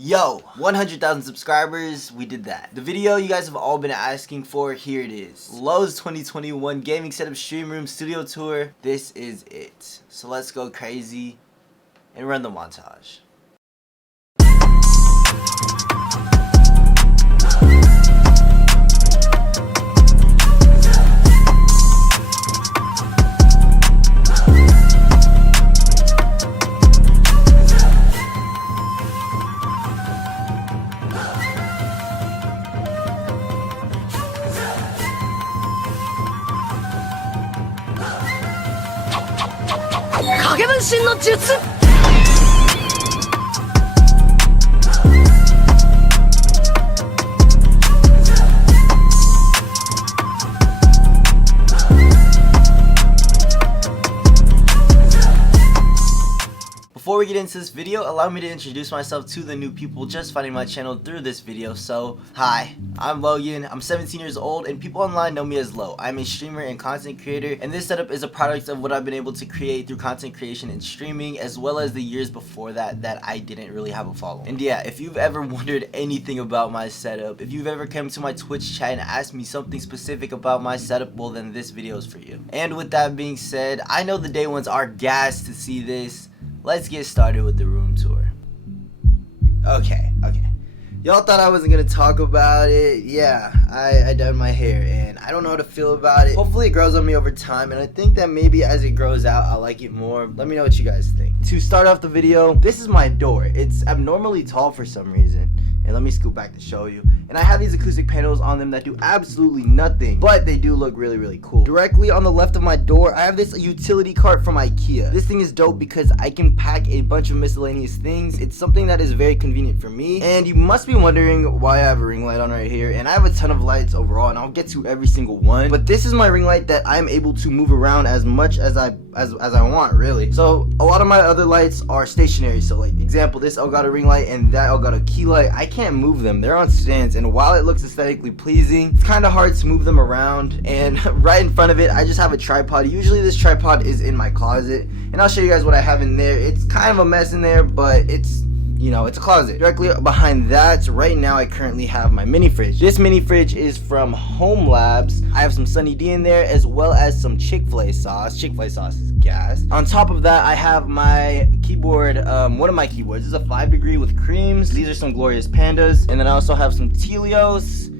Yo, 100,000 subscribers, we did that. The video you guys have all been asking for, here it is. Lough'S 2021 Gaming Setup Stream Room Studio Tour. This is it. So let's go crazy and run the montage. Before we get into this video, allow me to introduce myself to the new people just finding my channel through this video. So, hi, I'm Logan, I'm 17 years old, and people online know me as Lo. I'm a streamer and content creator, and this setup is a product of what I've been able to create through content creation and streaming, as well as the years before that I didn't really have a following. And yeah, if you've ever wondered anything about my setup, if you've ever come to my Twitch chat and asked me something specific about my setup, well then this video is for you. And with that being said, I know the day ones are gassed to see this. Let's get started with the room tour. Okay. Y'all thought I wasn't gonna talk about it. Yeah, I dyed my hair and I don't know how to feel about it. Hopefully it grows on me over time, and I think that maybe as it grows out, I'll like it more. Let me know what you guys think. To start off the video, this is my door. It's abnormally tall for some reason. And let me scoot back to show you. And I have these acoustic panels on them that do absolutely nothing, but they do look really cool. Directly on the left of my door, I have this utility cart from IKEA. This thing is dope because I can pack a bunch of miscellaneous things. It's something that is very convenient for me. And you must be wondering why I have a ring light on right here. And I have a ton of lights overall, and I'll get to every single one. But this is my ring light that I'm able to move around as much as I want, really. So a lot of my other lights are stationary. So like example, this Elgato ring light and that Elgato key light, I can't move them. They're on stands, and while it looks aesthetically pleasing, it's kind of hard to move them around. And right in front of it, I just have a tripod. Usually this tripod is in my closet, and I'll show you guys what I have in there. It's kind of a mess in there, but it's, you know, it's a closet. Directly behind that, right now I currently have my mini fridge. This mini fridge is from Home Labs. I have some Sunny D in there, as well as some Chick-fil-A sauce. Chick-fil-A sauce is gas. On top of that, I have my keyboard, one of my keyboards. This is a 5 degree with creams. These are some Glorious Pandas. And then I also have some Telios,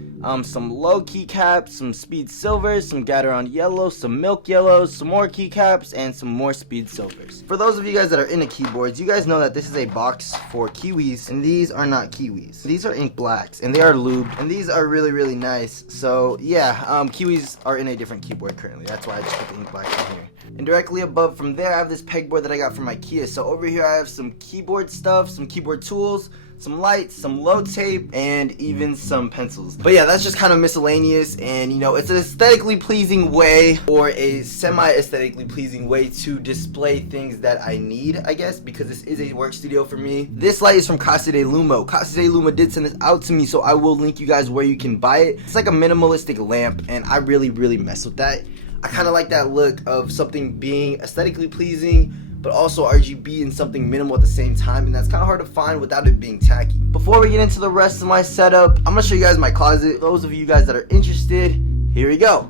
some low keycaps, some Speed Silvers, some Gateron Yellow, some Milk Yellows, some more keycaps, and some more Speed Silvers. For those of you guys that are into keyboards, you guys know that this is a box for Kiwis, and these are not Kiwis. These are ink blacks, and they are lubed, and these are really nice. So yeah, Kiwis are in a different keyboard currently. That's why I just put the ink blacks in here. And directly above from there, I have this pegboard that I got from IKEA. So over here, I have some keyboard stuff, some keyboard tools, some lights, some low tape, and even some pencils. But yeah, that's just kind of miscellaneous, and you know, it's an aesthetically pleasing way, or a semi-aesthetically pleasing way to display things that I need, I guess, because this is a work studio for me. This light is from Casa de Lumo. Casa de Lumo did send this out to me, so I will link you guys where you can buy it. It's like a minimalistic lamp, and I really mess with that. I kind of like that look of something being aesthetically pleasing, but also RGB and something minimal at the same time, and that's kind of hard to find without it being tacky. Before we get into the rest of my setup, I'm gonna show you guys my closet. Those of you guys that are interested, here we go.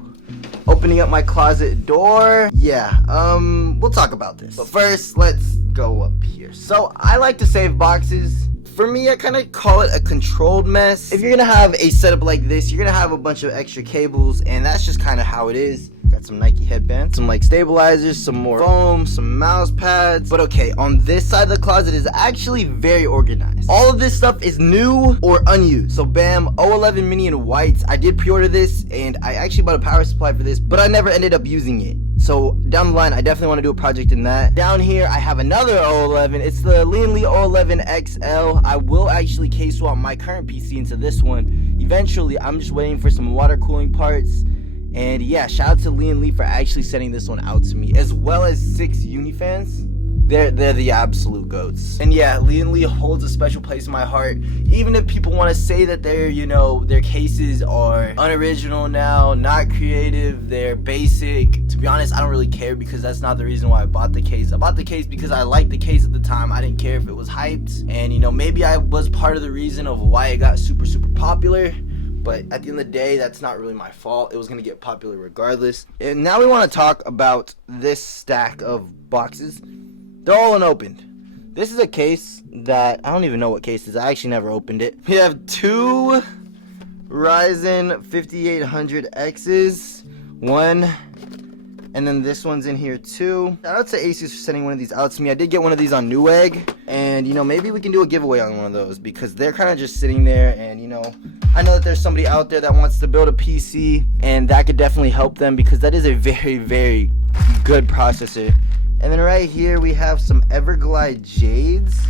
Opening up my closet door. Yeah, we'll talk about this. But first, let's go up here. So I like to save boxes. For me, I kind of call it a controlled mess. If you're gonna have a setup like this, you're gonna have a bunch of extra cables, and that's just kind of how it is. Got some Nike headbands, some like stabilizers, some more foam, some mouse pads. But okay, on this side of the closet is actually very organized. All of this stuff is new or unused. So bam, 011 mini in whites. I did pre-order this, and I actually bought a power supply for this, but I never ended up using it. So down the line, I definitely want to do a project in that. Down here, I have another 011. It's the Lee 011 XL. I will actually case swap my current PC into this one. Eventually, I'm just waiting for some water cooling parts. And yeah, shout out to Lee for actually sending this one out to me, as well as 6 Unifans. they're the absolute goats. And yeah, Lee & Lee holds a special place in my heart. Even if people want to say that their, you know, their cases are unoriginal now, not creative, they're basic. To be honest, I don't really care, because that's not the reason why I bought the case. I bought the case because I liked the case at the time. I didn't care if it was hyped. And, you know, maybe I was part of the reason of why it got super popular. But at the end of the day, that's not really my fault. It was going to get popular regardless. And now we want to talk about this stack of boxes. They're all unopened. This is a case that I don't even know what case it is. I actually never opened it. We have two Ryzen 5800Xs. One, and then this one's in here too. Shout out to Asus for sending one of these out to me. I did get one of these on Newegg. And, you know, maybe we can do a giveaway on one of those, because they're kind of just sitting there. And, you know, I know that there's somebody out there that wants to build a PC, and that could definitely help them, because that is a very good processor. And then right here we have some Everglide Jades.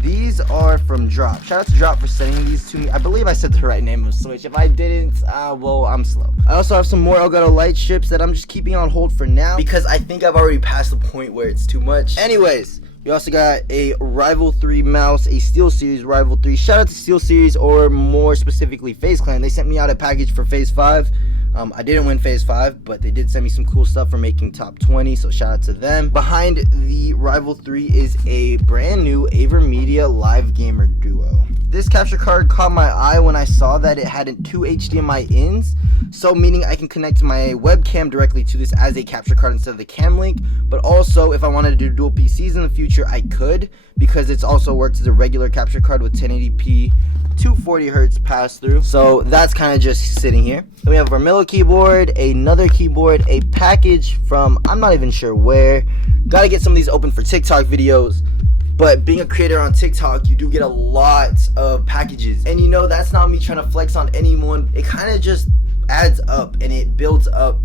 These are from Drop. Shout out to Drop for sending these to me. I believe I said the right name of Switch. If I didn't, well, I'm slow. I also have some more Elgato light strips that I'm just keeping on hold for now, because I think I've already passed the point where it's too much. Anyways, we also got a Rival 3 mouse, a SteelSeries Rival 3. Shout out to SteelSeries, or more specifically FaZe Clan. They sent me out a package for Phase 5. I didn't win Phase 5, but they did send me some cool stuff for making top 20, so shout out to them. Behind the Rival 3 is a brand new AverMedia Live Gamer Duo. This capture card caught my eye when I saw that it had 2 HDMI ins, so meaning I can connect my webcam directly to this as a capture card instead of the cam link. But also, if I wanted to do dual PCs in the future, I could, because it's also works as a regular capture card with 1080p 240 hertz pass through. So that's kind of just sitting here. Then we have our Vermillo keyboard, another keyboard, a package from I'm not even sure where. Gotta get some of these open for TikTok videos. But being a creator on TikTok, you do get a lot of packages. And you know, that's not me trying to flex on anyone. It kind of just adds up and it builds up.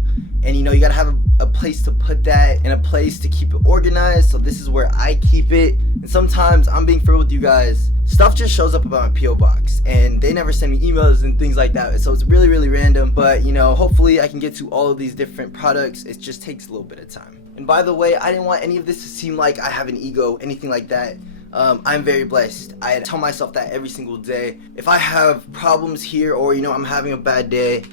And you know, you gotta have a place to put that and a place to keep it organized. So this is where I keep it. And sometimes, I'm being fair with you guys, stuff just shows up about my P.O. box, and they never send me emails and things like that. So it's really random. But you know, hopefully I can get to all of these different products. It just takes a little bit of time. And by the way, I didn't want any of this to seem like I have an ego, anything like that. I'm very blessed. I tell myself that every single day. If I have problems here, or you know, I'm having a bad day,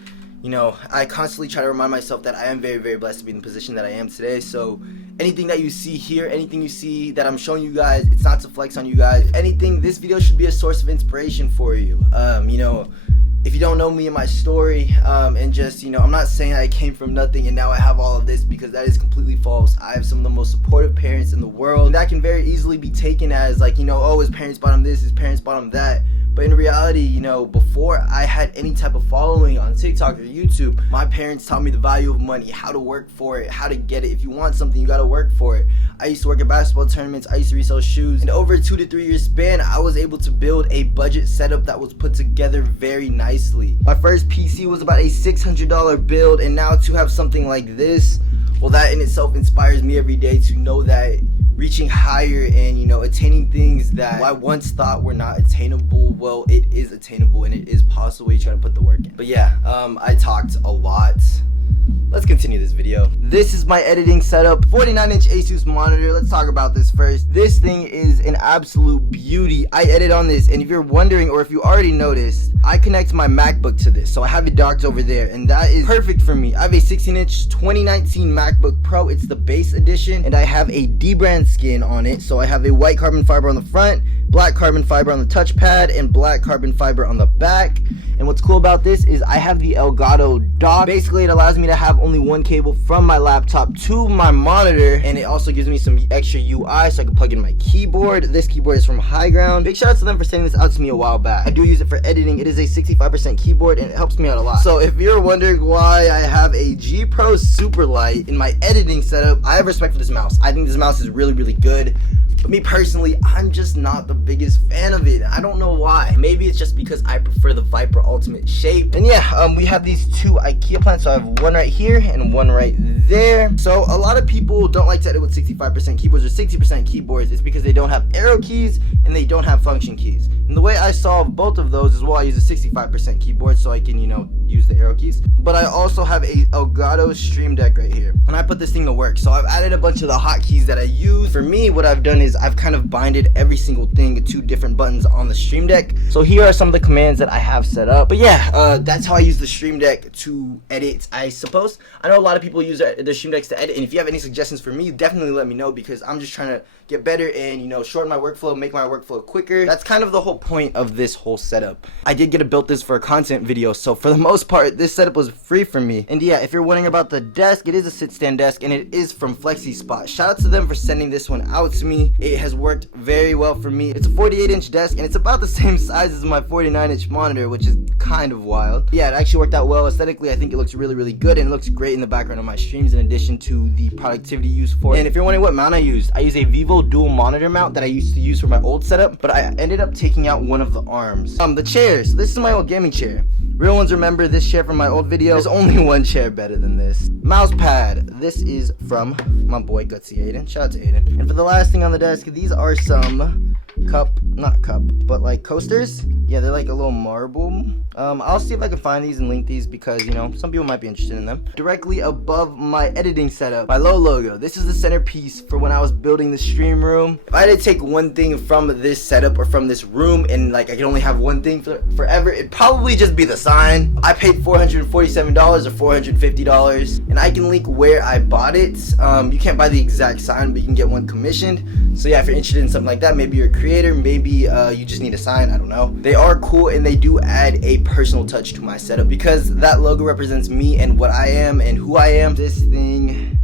you know, I constantly try to remind myself that I am very blessed to be in the position that I am today. So anything that you see here, anything you see that I'm showing you guys, it's not to flex on you guys. If anything, this video should be a source of inspiration for you. You know, if you don't know me and my story, and just, you know, I'm not saying I came from nothing and now I have all of this, because that is completely false. I have some of the most supportive parents in the world, and that can very easily be taken as like, you know, oh, his parents bought him this, his parents bought him that. But in reality, you know, before I had any type of following on TikTok or YouTube, my parents taught me the value of money, how to work for it, how to get it. If you want something, you gotta work for it. I used to work at basketball tournaments, I used to resell shoes, and over a 2 to 3 year span, I was able to build a budget setup that was put together very nicely. My first PC was about a $600 build, and now to have something like this, well, that in itself inspires me every day to know that reaching higher and, you know, attaining things that I once thought were not attainable, well, it is attainable and it is possible. You try to put the work in. But yeah, I talked a lot. Let's continue this video. This is my editing setup. 49-inch Asus monitor. Let's talk about this first. This thing is an absolute beauty. I edit on this, and if you're wondering, or if you already noticed, I connect my MacBook to this. So I have it docked over there, and that is perfect for me. I have a 16-inch 2019 MacBook Pro. It's the base edition, and I have a D-brand skin on it. So I have a white carbon fiber on the front, black carbon fiber on the touchpad, and black carbon fiber on the back. And what's cool about this is I have the Elgato dock. Basically, it allows me to have only one cable from my laptop to my monitor, and it also gives me some extra UI so I can plug in my keyboard. This keyboard is from High Ground. Big shout out to them for sending this out to me a while back. I do use it for editing. It is a 65% keyboard, and it helps me out a lot. So if you're wondering why I have a G Pro Superlight in my editing setup, I have respect for this mouse. I think this mouse is really good. But me personally, I'm just not the biggest fan of it. I don't know why. Maybe it's just because I prefer the Viper Ultimate shape. And yeah, we have these two IKEA plants. So I have one right here and one right there. So a lot of people don't like to edit with 65% keyboards or 60% keyboards. It's because they don't have arrow keys and they don't have function keys. And the way I solve both of those is, well, I use a 65% keyboard so I can, you know, use the arrow keys. But I also have a Elgato Stream Deck right here, and I put this thing to work. So I've added a bunch of the hotkeys that I use. For me, what I've done is I've kind of binded every single thing to different buttons on the Stream Deck. So here are some of the commands that I have set up. But yeah, that's how I use the Stream Deck to edit, I suppose. I know a lot of people use the Stream Decks to edit, and if you have any suggestions for me, definitely let me know, because I'm just trying to get better and, you know, shorten my workflow, make my workflow quicker. That's kind of the whole point of this whole setup. I did get built this for a content video, so for the most part, this setup was free for me. And yeah, if you're wondering about the desk, it is a sit-stand desk, and it is from FlexiSpot. Shout out to them for sending this one out to me. It has worked very well for me. It's a 48-inch desk, and it's about the same size as my 49-inch monitor, which is kind of wild. Yeah, it actually worked out well. Aesthetically, I think it looks really, really good, and it looks great in the background of my streams in addition to the productivity use for it. And if you're wondering what mount I use a Vivo dual monitor mount that I used to use for my old setup, but I ended up taking out one of the arms. The chairs. This is my old gaming chair. Real ones remember this chair from my old video. There's only one chair better than this. Mouse pad. This is from my boy Gutsy Aiden. Shout out to Aiden. And for the last thing on the desk, these are some not cup, but like coasters. Yeah, they're like a little marble. I'll see if I can find these and link these, because, you know, some people might be interested in them. Directly above my editing setup, my logo. This is the centerpiece for when I was building the stream room. If I had to take one thing from this setup or from this room, and like I could only have one thing forever, it'd probably just be the sign. I paid $447 or $450, and I can link where I bought it. You can't buy the exact sign, but you can get one commissioned. So yeah, if you're interested in something like that, maybe you're a creator, maybe you just need a sign, I don't know. They are cool, and they do add a personal touch to my setup, because that logo represents me and what I am and who I am. This thing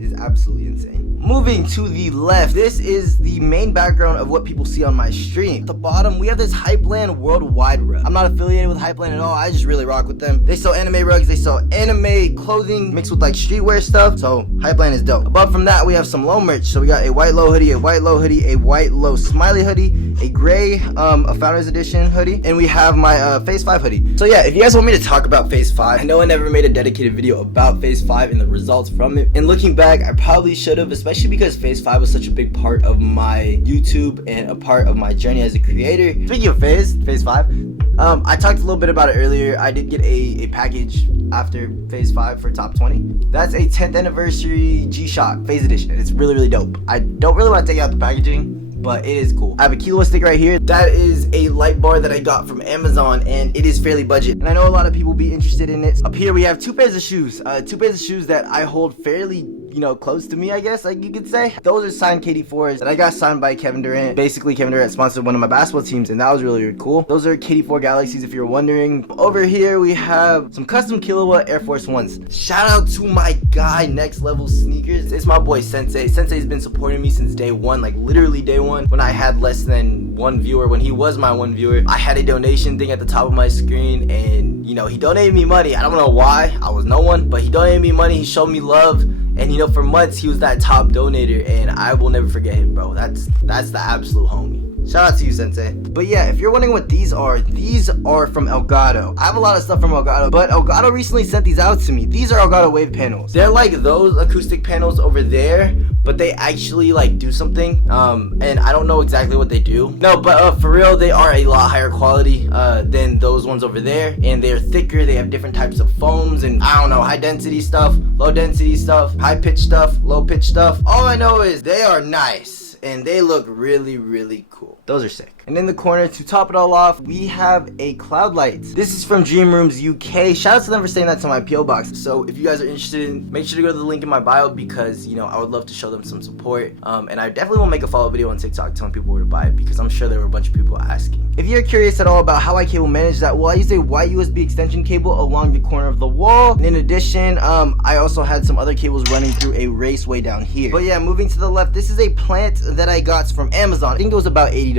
is absolutely insane. Moving to the left, this is the main background of what people see on my stream. At the bottom, we have this Hypeland Worldwide rug. I'm not affiliated with Hypeland at all. I just really rock with them. They sell anime rugs. They sell anime clothing mixed with like streetwear stuff. So Hypeland is dope. Above from that, we have some low merch. So we got a white low hoodie, a white low hoodie, a white low smiley hoodie, a gray a Founders Edition hoodie, and we have my Phase 5 hoodie. So yeah, if you guys want me to talk about Phase 5, I know I never made a dedicated video about Phase 5 and the results from it. And looking back, I probably should have, especially because Phase 5 was such a big part of my YouTube and a part of my journey as a creator. Speaking of Phase 5, I talked a little bit about it earlier. I did get a package after Phase 5 for top 20. That's a 10th anniversary G-Shock Phase Edition. It's really, really dope. I don't really want to take out the packaging, but it is cool. I have a Killua stick right here. That is a light bar that I got from Amazon, and it is fairly budget. And I know a lot of people be interested in it. Up here we have two pairs of shoes. Two pairs of shoes that I hold fairly, you know, close to me, I guess, like you could say. Those are signed KD4s that I got signed by Kevin Durant. Basically, Kevin Durant sponsored one of my basketball teams, and that was really, really cool. Those are KD4 Galaxies, if you're wondering. Over here, we have some custom Killua Air Force Ones. Shout out to my guy, Next Level Sneakers. It's my boy, Sensei. Sensei's been supporting me since day one, like literally day one. When I had less than one viewer, when he was my one viewer, I had a donation thing at the top of my screen, and, you know, he donated me money. I don't know why. I was no one, but he donated me money. He showed me love. And, you know, for months, he was that top donator, and I will never forget him, bro. That's the absolute homie. Shout out to you, Sensei. But yeah, if you're wondering what these are from Elgato. I have a lot of stuff from Elgato, but Elgato recently sent these out to me. These are Elgato Wave panels. They're like those acoustic panels over there, but they actually like do something. And I don't know exactly what they do. No, but for real, they are a lot higher quality than those ones over there, and they're thicker. They have different types of foams, and I don't know, high density stuff, low density stuff, high pitch stuff, low pitch stuff. All I know is they are nice, and they look really, really cool. Those are sick. And in the corner, to top it all off, we have a cloud light. This is from Dream Rooms UK. Shout out to them for saying that to my PO box. So if you guys are interested in, make sure to go to the link in my bio, because, you know, I would love to show them some support. And I definitely will make a follow video on TikTok telling people where to buy it, because I'm sure there were a bunch of people asking. If you're curious at all about how I cable manage that, well, I use a white USB extension cable along the corner of the wall. And in addition, I also had some other cables running through a raceway down here. But yeah, moving to the left, this is a plant that I got from Amazon. I think it was about $80.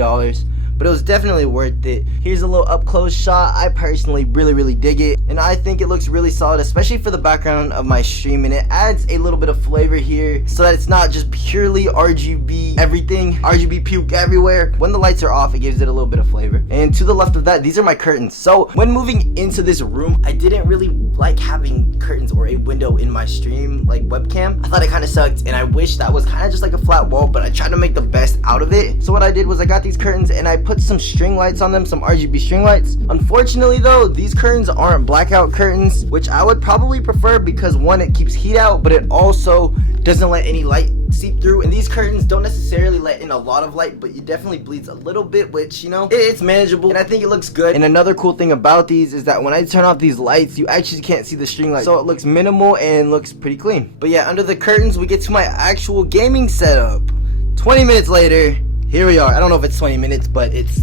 But it was definitely worth it. Here's a little up close shot. I personally really dig it, and I think it looks really solid, especially for the background of my stream, and it adds a little bit of flavor here so that it's not just purely RGB everything, RGB puke everywhere. When the lights are off, it gives it a little bit of flavor. And to the left of that, these are my curtains. So when moving into this room, I didn't really like having curtains or a window in my stream like webcam. I thought it kind of sucked, and I wish that was kind of just like a flat wall, but I tried to make the best out of it. So what I did was I got these curtains and I put some string lights on them, some RGB string lights. Unfortunately though, these curtains aren't blackout curtains, which I would probably prefer because one, it keeps heat out, but it also doesn't let any light seep through. And these curtains don't necessarily let in a lot of light, but it definitely bleeds a little bit, which, you know, it's manageable, and I think it looks good. And another cool thing about these is that when I turn off these lights, you actually can't see the string lights, so it looks minimal and looks pretty clean. But yeah, under the curtains we get to my actual gaming setup. 20 minutes later, here we are. I don't know if it's 20 minutes, but it's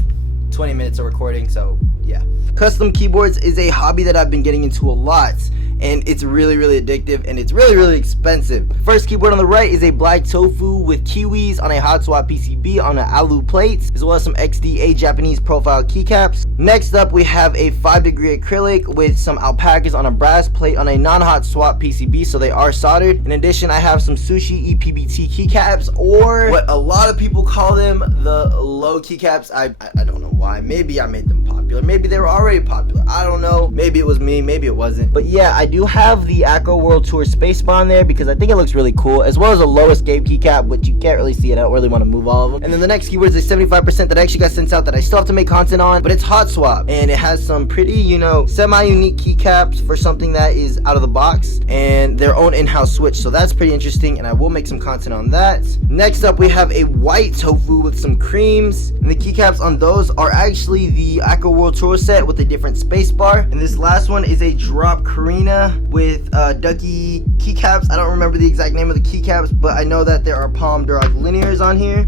20 minutes of recording, so yeah. Custom keyboards is a hobby that I've been getting into a lot, and it's really addictive, and it's really expensive. First keyboard on the right is a black tofu with kiwis on a hot swap PCB on an alu plate, as well as some XDA Japanese profile keycaps. Next up, we have a 5-degree acrylic with some alpacas on a brass plate on a non-hot swap PCB, so they are soldered. In addition, I have some sushi EPBT keycaps, or what a lot of people call them, the low keycaps. I don't know why. Maybe I made them popular. Maybe they were already popular. I don't know. Maybe it was me. Maybe it wasn't. But yeah, I do have the Acro World Tour spacebar on there because I think it looks really cool, as well as a low escape keycap, which you can't really see it. I don't really want to move all of them. And then the next keyword is a 75% that actually got sent out that I still have to make content on, but it's hot swap, and it has some pretty, you know, semi-unique keycaps for something that is out of the box and their own in-house switch, so that's pretty interesting, and I will make some content on that. Next up, we have a white tofu with some creams, and the keycaps on those are actually the Acro World Tour set with a different spacebar. And this last one is a drop Karina with Ducky keycaps. I don't remember the exact name of the keycaps, but I know that there are Palm Durag linears on here.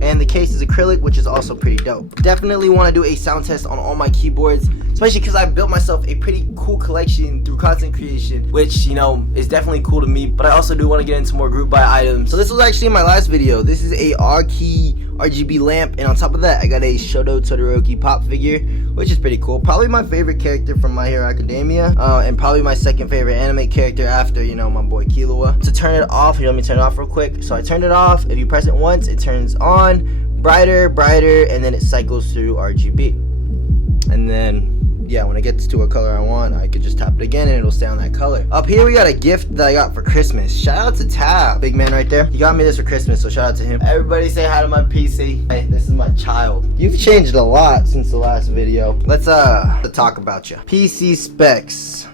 And the case is acrylic, which is also pretty dope. Definitely want to do a sound test on all my keyboards, especially because I built myself a pretty cool collection through content creation, which, you know, is definitely cool to me, but I also do want to get into more group buy items. So this was actually in my last video. This is a R-Key RGB lamp, and on top of that I got a Shoto Todoroki pop figure, which is pretty cool. Probably my favorite character from My Hero Academia, and probably my second favorite anime character after, you know, my boy Killua. To turn it off, here, let me turn it off real quick. So I turned it off. If you press it once, it turns on, brighter, and then it cycles through RGB. And then, yeah, when it gets to a color I want, I could just tap it again and it'll stay on that color. Up here we got a gift that I got for Christmas. Shout out to Tab, big man right there. He got me this for Christmas, so shout out to him. Everybody say hi to my PC. Hey, this is my child. You've changed a lot since the last video. Let's talk about you. PC specs.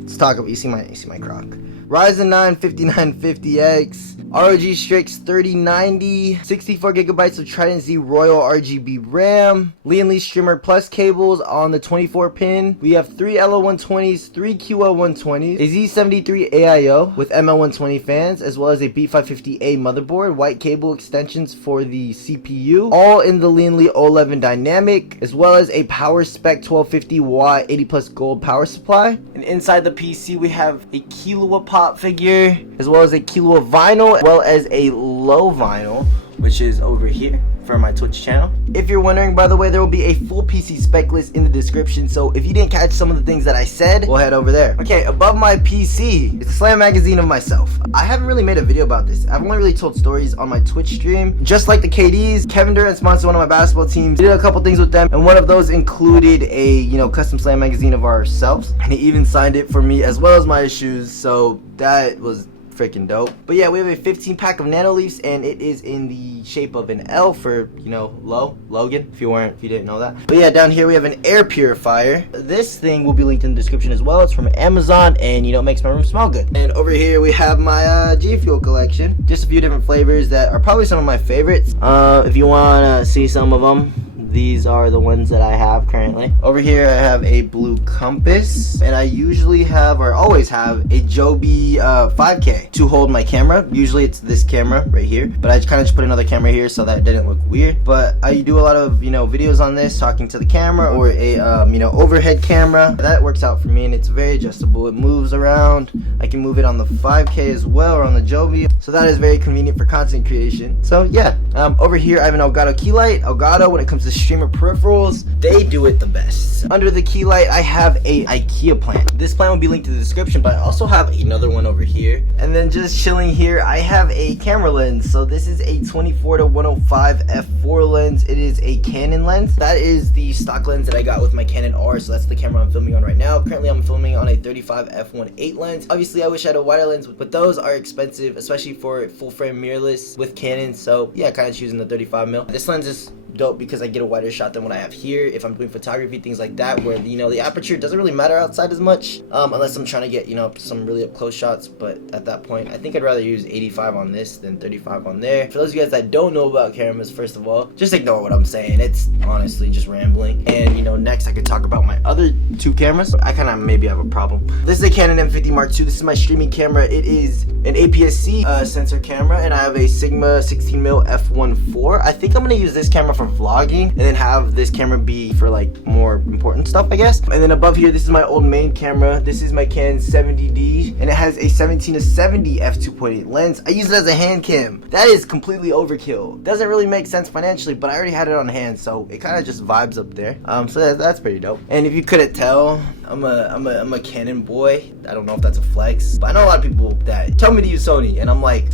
Let's talk about, you see my croc. Ryzen 9 5950X, ROG Strix 3090, 64GB of Trident Z Royal RGB RAM, Lee & Streamer Plus cables on the 24 pin. We have 3 LO120s, 3 QL120s, a Z73 AIO with ML120 fans, as well as a B550A motherboard, white cable extensions for the CPU, all in the Lee & O11 Dynamic, as well as a Power Spec 1250 watt 80 plus gold power supply. And inside the PC we have a Killua pop figure, as well as a Killua Vinyl, as well as a low vinyl, which is over here for my Twitch channel. If you're wondering, by the way, there will be a full PC spec list in the description, so if you didn't catch some of the things that I said, we'll head over there. Okay, above my PC, it's a slam magazine of myself. I haven't really made a video about this. I've only really told stories on my Twitch stream. Just like the KDs, Kevin Durant sponsored one of my basketball teams. We did a couple things with them, and one of those included a, you know, custom slam magazine of ourselves, and he even signed it for me as well as my shoes, so that was freaking dope. But yeah, we have a 15 pack of Nano Leafs, and it is in the shape of an L for, you know, Logan, if you didn't know that. But yeah, down here we have an air purifier. This thing will be linked in the description as well. It's from Amazon, and, you know, it makes my room smell good. And over here we have my G Fuel collection. Just a few different flavors that are probably some of my favorites. If you want to see some of them, these are the ones that I have currently. Over here I have a blue compass, and I usually have, or always have, a Joby 5K to hold my camera. Usually it's this camera right here, but I kind of just put another camera here so that it didn't look weird. But I do a lot of, you know, videos on this, talking to the camera, or a you know, overhead camera. That works out for me, and it's very adjustable. It moves around. I can move it on the 5K as well, or on the Joby, so that is very convenient for content creation. So yeah, over here I have an Elgato key light. Elgato, when it comes to streamer peripherals, they do it the best. Under the key light, I have a IKEA plant. This plant will be linked in the description, but I also have another one over here. And then just chilling here, I have a camera lens. So this is a 24-105 f4 lens. It is a Canon lens. That is the stock lens that I got with my Canon R, so that's the camera I'm filming on right now. Currently I'm filming on a 35 f1.8 lens. Obviously I wish I had a wider lens, but those are expensive, especially for full frame mirrorless with Canon. So yeah, kind of choosing the 35mm. This lens is dope because I get a wider shot than what I have here if I'm doing photography, things like that, where the aperture doesn't really matter outside as much, unless I'm trying to get some really up close shots. But at that point, I think I'd rather use 85 on this than 35 on there. For those of you guys that don't know about cameras, first of all, just ignore what I'm saying. It's honestly just rambling. And next I could talk about my other two cameras. I kind of maybe have a problem. This is a Canon M50 Mark II. This is my streaming camera. It is an APS-C sensor camera, and I have a Sigma 16mm f1.4. I think I'm gonna use this camera for vlogging, and then have this camera be for like more important stuff, I guess. And then above here, this is my old main camera. This is my Canon 70D, and it has a 17-70 f2.8 lens. I use it as a hand cam. That is completely overkill. Doesn't really make sense financially, but I already had it on hand, so it kind of just vibes up there. So that's pretty dope. And if you couldn't tell, I'm a Canon boy. I don't know if that's a flex, but I know a lot of people that tell me to use Sony, and I'm like,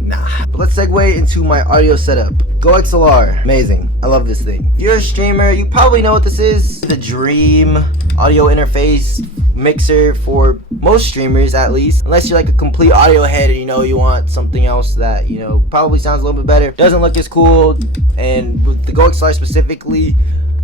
nah. But let's segue into my audio setup. Go XLR, amazing. I love this thing. If you're a streamer, you probably know what this is. The dream audio interface mixer for most streamers, at least, unless you're like a complete audio head and you want something else that probably sounds a little bit better, doesn't look as cool. And with the Go XLR specifically,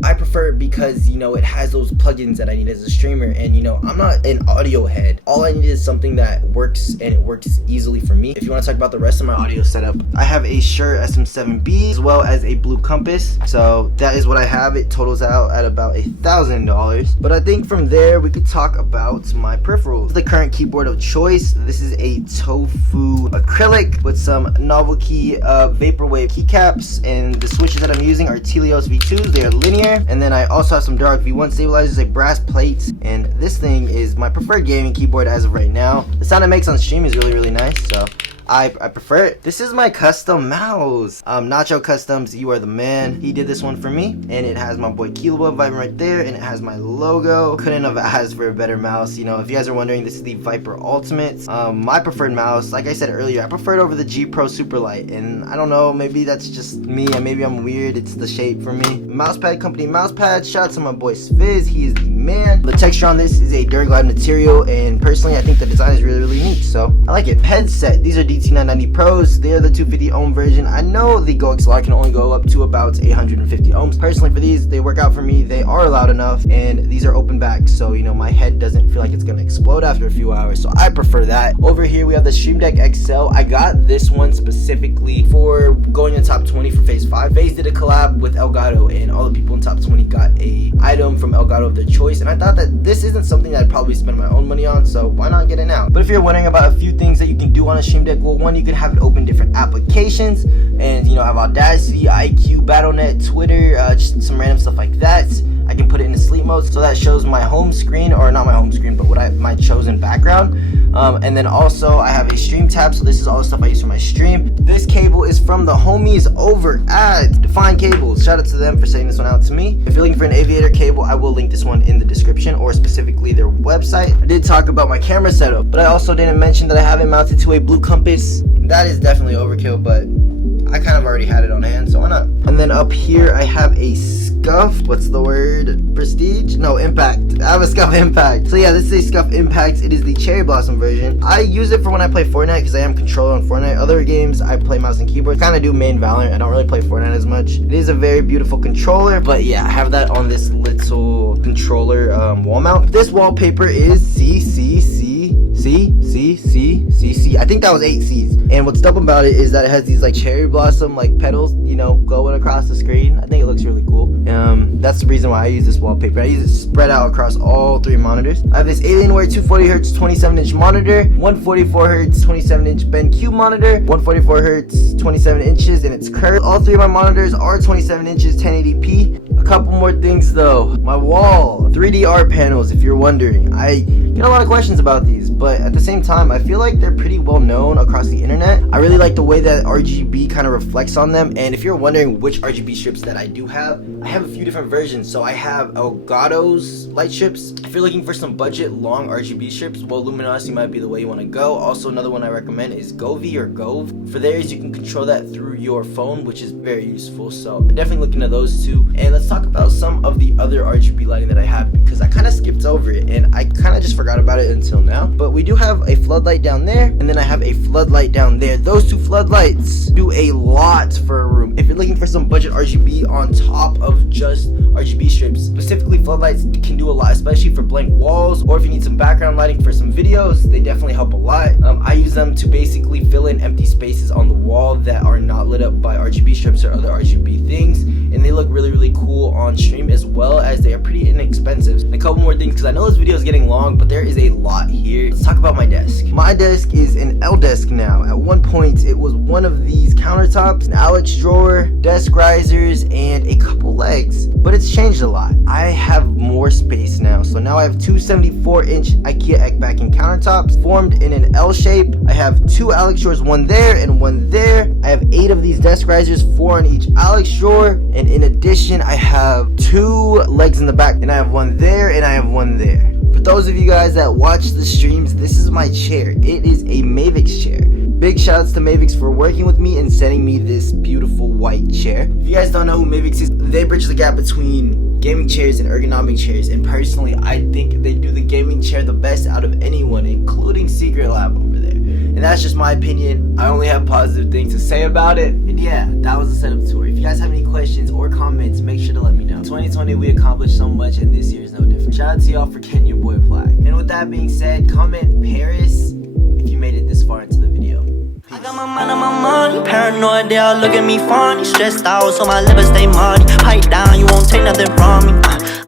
I prefer it because it has those plugins that I need as a streamer, and I'm not an audio head. All I need is something that works, and it works easily for me. If you want to talk about the rest of my audio setup, I have a Shure SM7B as well as a Blue Compass. So that is what I have. It totals out at about $1,000. But I think from there we could talk about my peripherals. The current keyboard of choice, this is a Tofu acrylic with some novelty vaporwave keycaps, and the switches that I'm using are Telios V2s. They are linear. And then I also have some Dark V1 stabilizers, a brass plate, and this thing is my preferred gaming keyboard as of right now. The sound it makes on stream is really nice, so I prefer it. This is my custom mouse. Nacho Customs, you are the man. He did this one for me, and it has my boy Killua Vinyl right there, and it has my logo. Couldn't have asked for a better mouse. If you guys are wondering, this is the Viper Ultimate. My preferred mouse, like I said earlier, I prefer it over the G Pro Superlight, and I don't know, maybe that's just me, and maybe I'm weird. It's the shape for me. Mousepad company mousepad. Shout out to my boy Fizz. He is the man. The texture on this is a Durglide material, and personally, I think the design is really neat, so I like it. Headset. These are DT990 Pros. They are the 250 ohm version. I know the Go XLR can only go up to about 850 ohms. Personally, for these, they work out for me. They are loud enough, and these are open back, so my head doesn't feel like it's gonna explode after a few hours, so I prefer that. Over here we have the Stream Deck XL. I got this one specifically for going in top 20 for phase 5. Phase did a collab with Elgato, and all the people in top 20 got a item from Elgato of their choice, and I thought that this isn't something that I'd probably spend my own money on, so why not get it now? But if you're wondering about a few things that you can do on a Stream Deck, well, one, you can have it open different applications, and have Audacity, IQ, Battle.net, Twitter, just some random stuff like that. I can put it in sleep mode, so that shows my home screen, or not my home screen, but my chosen background. And then also I have a stream tab, so this is all the stuff I use for my stream. This cable is from the homies over at Define Cables. Shout out to them for sending this one out to me. If you're looking for an aviator cable, I will link this one in the description, or specifically their website. I did talk about my camera setup, but I also didn't mention that I have it mounted to a Blue Compass. That is definitely overkill, but I kind of already had it on hand, so why not? And then up here I have a Scuff, what's the word? Prestige? No, Impact. I have a Scuff Impact. So yeah, this is a Scuff Impact. It is the Cherry Blossom version. I use it for when I play Fortnite, because I am controller on Fortnite. Other games I play mouse and keyboard. Kind of do main Valorant. I don't really play Fortnite as much. It is a very beautiful controller, but yeah, I have that on this little controller wall mount. This wallpaper is C. I think that was 8 C's. And what's dope about it is that it has these like cherry blossom like petals, going across the screen. I think it looks really cool. That's the reason why I use this wallpaper. I use it spread out across all 3 monitors. I have this Alienware 240Hz 27-inch monitor, 144Hz 27-inch BenQ monitor, 144Hz 27 inches, and it's curved. All 3 of my monitors are 27 inches 1080p. A couple more things though. My wall, 3D art panels, if you're wondering. I get a lot of questions about these, but at the same time, I feel like they're pretty well known across the internet. I really like the way that RGB kind of reflects on them, and if you're wondering which RGB strips that I do have, I have a few different versions. So I have Elgato's light strips. If you're looking for some budget long RGB strips, well, Luminosity might be the way you want to go. Also, another one I recommend is Govee or Gove. For theirs, you can control that through your phone, which is very useful. So I'm definitely looking at those two. And let's talk about some of the other RGB lighting that I have, because I kind of skipped over it and I kind of just forgot about it until now. But we do have a floodlight down there, and then I have a floodlight down there. Those two floodlights do a lot for a room. If you're looking for some budget RGB on top of just RGB strips, specifically floodlights can do a lot, especially for blank walls, or if you need some background lighting for some videos, they definitely help a lot. I use them to basically fill in empty spaces on the wall that are not lit up by RGB strips or other RGB things, and they look really cool on stream, as well as they are pretty inexpensive. And a couple more things, because I know this video is getting long, but there is a lot here. Let's talk about my desk. My desk is an L desk now. At one point, it was one of these countertops, an Alex drawer, desk risers, and a couple legs, but it's changed a lot. I have more space now, so now I have two 74-inch IKEA egg backing countertops formed in an L shape. I have two Alex drawers, one there and one there. I have 8 of these desk risers, 4 on each Alex drawer, and in addition, I have 2 legs in the back, and I have one there and I have one there. For those of you guys that watch the streams, this is my chair. It is a Mavix chair. Big shoutouts to Mavix for working with me and sending me this beautiful white chair. If you guys don't know who Mavix is, they bridge the gap between gaming chairs and ergonomic chairs, and personally, I think they do the gaming chair the best out of anyone, including Secret Lab over there. And that's just my opinion. I only have positive things to say about it. And yeah, that was the setup tour. If you guys have any questions or comments, make sure to let me know. In 2020, we accomplished so much, and this year is no different. Shout out to y'all for getting your boy Plaque. And with that being said, comment Paris if you made it this far into the video. I got my mind on my money, paranoid, they all look at me funny. Stressed out, so my liver stay muddy. Pipe down, you won't